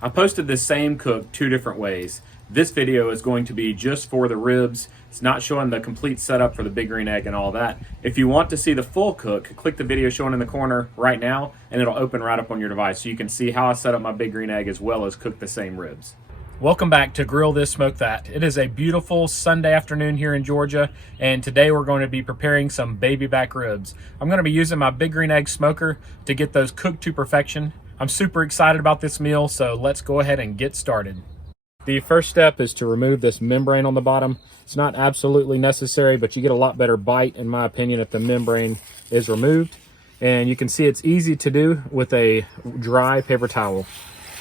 I posted this same cook 2 different ways. This video is going to be just for the ribs. It's not showing the complete setup for the big green egg and all that. If you want to see the full cook, click the video showing in the corner right now and it'll open right up on your device so you can see how I set up my big green egg as well as cook the same ribs. Welcome back to Grill This Smoke That. It is a beautiful Sunday afternoon here in Georgia, and today we're going to be preparing some baby back ribs. I'm going to be using my big green egg smoker to get those cooked to perfection. I'm super excited about this meal, so let's go ahead and get started. The first step is to remove this membrane on the bottom. It's not absolutely necessary, but you get a lot better bite, in my opinion, if the membrane is removed. And you can see it's easy to do with a dry paper towel.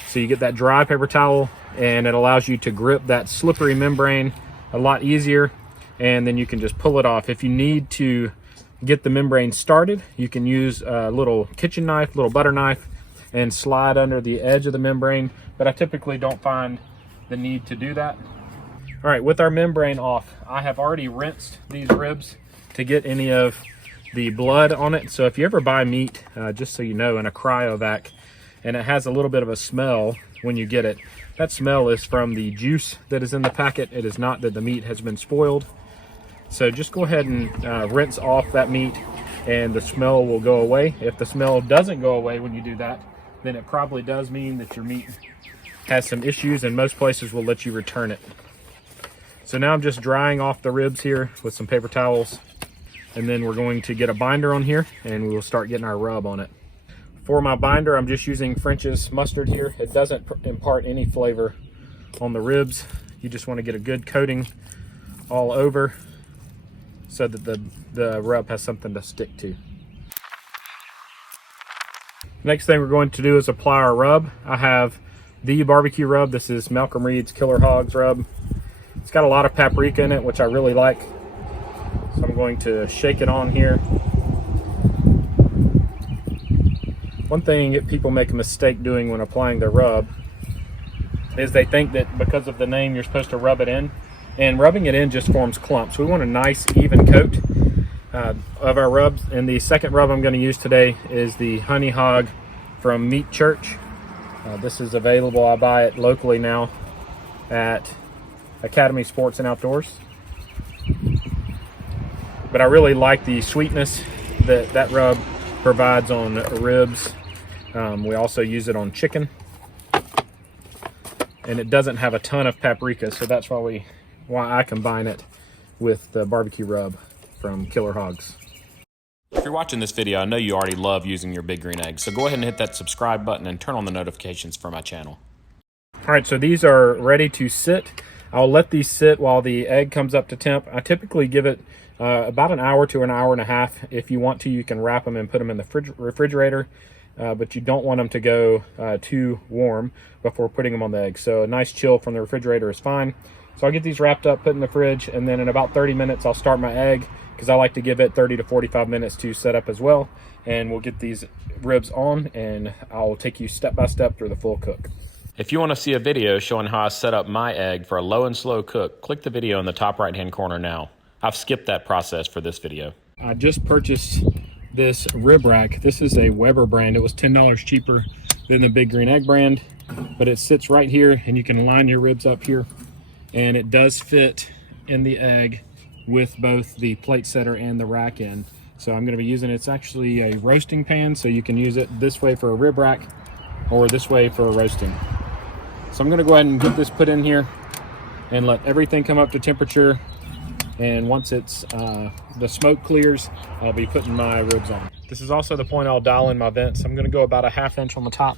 So you get that dry paper towel and it allows you to grip that slippery membrane a lot easier, and then you can just pull it off. If you need to get the membrane started, you can use a little kitchen knife, little butter knife, and slide under the edge of the membrane, but I typically don't find the need to do that. All right, with our membrane off, I have already rinsed these ribs to get any of the blood on it. So if you ever buy meat, just so you know, in a cryovac, and it has a little bit of a smell when you get it, that smell is from the juice that is in the packet. It is not that the meat has been spoiled. So just go ahead and rinse off that meat and the smell will go away. If the smell doesn't go away when you do that, then it probably does mean that your meat has some issues, and most places will let you return it. So now I'm just drying off the ribs here with some paper towels, and then we're going to get a binder on here and we will start getting our rub on it. For my binder, I'm just using French's mustard here. It doesn't impart any flavor on the ribs. You just want to get a good coating all over so that the rub has something to stick to. Next thing we're going to do is apply our rub. I have the barbecue rub. This is Malcolm Reed's Killer Hogs rub. It's got a lot of paprika in it, which I really like. So I'm going to shake it on here. One thing that people make a mistake doing when applying their rub is they think that because of the name you're supposed to rub it in, and rubbing it in just forms clumps. We want a nice even coat of our rubs, and the second rub I'm going to use today is the Honey Hog from Meat Church. This is available. I buy it locally now at Academy Sports and Outdoors. But I really like the sweetness that that rub provides on ribs. We also use it on chicken, and it doesn't have a ton of paprika, so that's why I combine it with the barbecue rub from Killer Hogs. If you're watching this video, I know you already love using your big green egg, so go ahead and hit that subscribe button and turn on the notifications for my channel. All right, so these are ready to sit. I'll let these sit while the egg comes up to temp. I typically give it about an hour to an hour and a half. If you want to, you can wrap them and put them in the refrigerator, but you don't want them to go too warm before putting them on the egg. So a nice chill from the refrigerator is fine. So I'll get these wrapped up, put in the fridge, and then in about 30 minutes I'll start my egg, because I like to give it 30 to 45 minutes to set up as well. And we'll get these ribs on, and I'll take you step by step through the full cook. If you want to see a video showing how I set up my egg for a low and slow cook, click the video in the top right hand corner now. I've skipped that process for this video. I just purchased this rib rack. This is a Weber brand. It was $10 cheaper than the Big Green Egg brand, but it sits right here and you can line your ribs up here, and it does fit in the egg with both the plate setter and the rack in. So I'm going to be using it. It's actually a roasting pan, so you can use it this way for a rib rack or this way for a roasting. So I'm going to go ahead and get this put in here and let everything come up to temperature. And once it's the smoke clears, I'll be putting my ribs on. This is also the point I'll dial in my vents. I'm going to go about a 1/2 inch on the top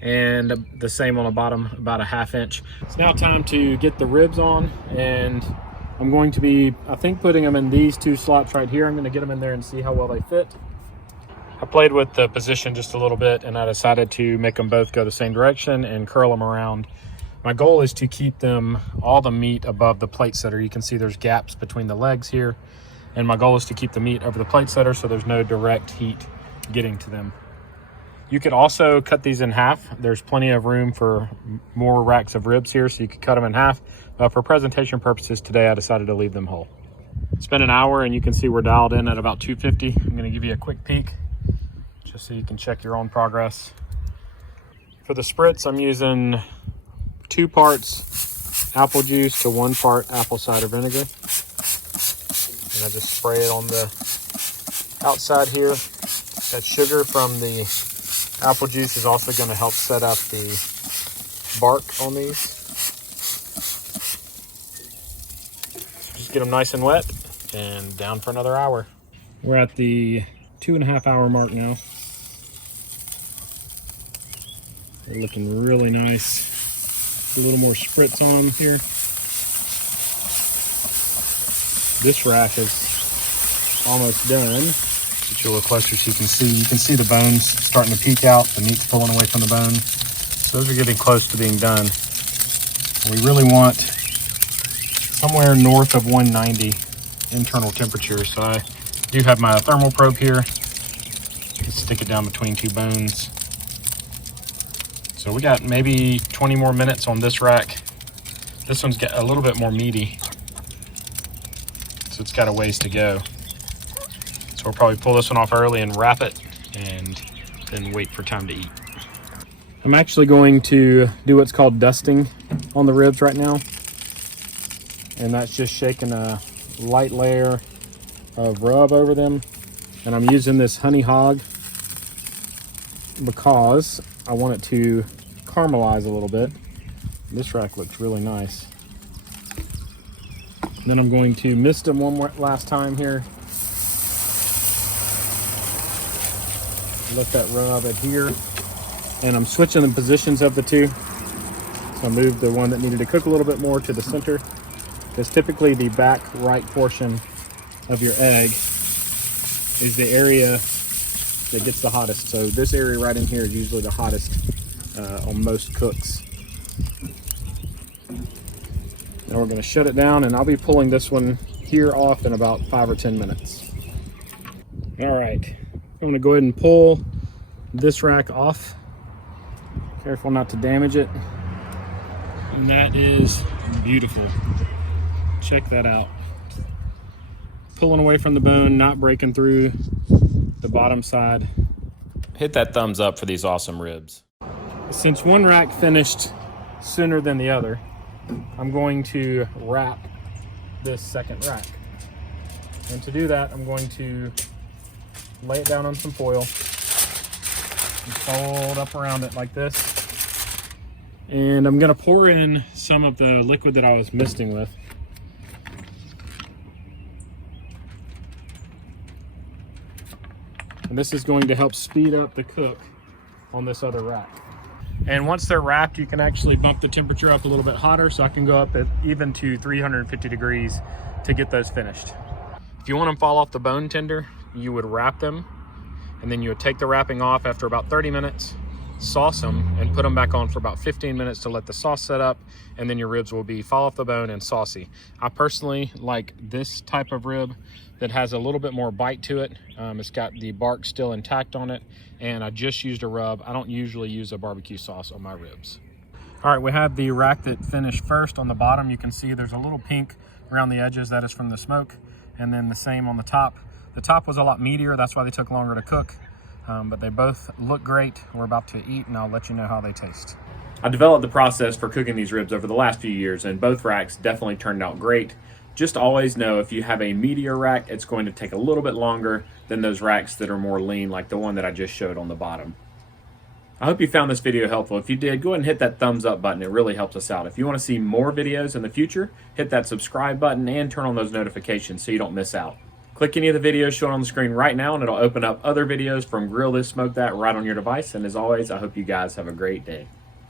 and the same on the bottom, about a 1/2 inch. It's now time to get the ribs on, and I'm going to be, I think, putting them in these 2 slots right here. I'm going to get them in there and see how well they fit. I played with the position just a little bit, and I decided to make them both go the same direction and curl them around. My goal is to keep them, all the meat above the plate setter. You can see there's gaps between the legs here, and my goal is to keep the meat over the plate setter so there's no direct heat getting to them. You could also cut these in half. There's plenty of room for more racks of ribs here, so you could cut them in half. For presentation purposes today, I decided to leave them whole. It's been an hour, and you can see we're dialed in at about 250. I'm gonna give you a quick peek just so you can check your own progress. For the Spritz, I'm using 2 parts apple juice to 1 part apple cider vinegar. And I just spray it on the outside here. That sugar from the apple juice is also going to help set up the bark on these. Just get them nice and wet and down for another hour. We're at the 2.5 hour mark now. They're looking really nice. A little more Spritz on them here. This rack is almost done. Get you a little closer so you can see. You can see the bones starting to peek out. The meat's pulling away from the bone. So those are getting close to being done. We really want somewhere north of 190 internal temperature. So I do have my thermal probe here. Just stick it down between 2 bones. So we got maybe 20 more minutes on this rack. This one's got a little bit more meaty, so it's got a ways to go. So we'll probably pull this one off early and wrap it and then wait for time to eat. I'm actually going to do what's called dusting on the ribs right now. And that's just shaking a light layer of rub over them. And I'm using this honey hog because I want it to caramelize a little bit. This rack looks really nice. And then I'm going to mist them one more last time here. Let that rub adhere. And I'm switching the positions of the 2. So I moved the one that needed to cook a little bit more to the center, because typically the back right portion of your egg is the area that gets the hottest. So this area right in here is usually the hottest on most cooks. Now we're going to shut it down, and I'll be pulling this one here off in about 5 or 10 minutes. All right, I'm going to go ahead and pull this rack off. Careful not to damage it. And that is beautiful. Check that out. Pulling away from the bone, not breaking through the bottom side. Hit that thumbs up for these awesome ribs. Since one rack finished sooner than the other, I'm going to wrap this second rack. And to do that, I'm going to lay it down on some foil and fold up around it like this. And I'm going to pour in some of the liquid that I was misting with. And this is going to help speed up the cook on this other rack. And once they're wrapped, you can actually bump the temperature up a little bit hotter, so I can go up at even to 350 degrees to get those finished. If you want them to fall off the bone tender, you would wrap them, and then you would take the wrapping off after about 30 minutes, sauce them, and put them back on for about 15 minutes to let the sauce set up, and then your ribs will be fall off the bone and saucy. I personally like this type of rib that has a little bit more bite to it. It's got the bark still intact on it, and I just used a rub. I don't usually use a barbecue sauce on my ribs. All right, we have the rack that finished first. On the bottom, you can see there's a little pink around the edges. That is from the smoke, and then the same on the top. The top was a lot meatier, that's why they took longer to cook, but they both look great. We're about to eat, and I'll let you know how they taste. I developed the process for cooking these ribs over the last few years, and both racks definitely turned out great. Just always know if you have a meatier rack, it's going to take a little bit longer than those racks that are more lean, like the one that I just showed on the bottom. I hope you found this video helpful. If you did, go ahead and hit that thumbs up button. It really helps us out. If you want to see more videos in the future, hit that subscribe button and turn on those notifications so you don't miss out. Click any of the videos shown on the screen right now, and it'll open up other videos from Grill This Smoke That right on your device. And as always, I hope you guys have a great day.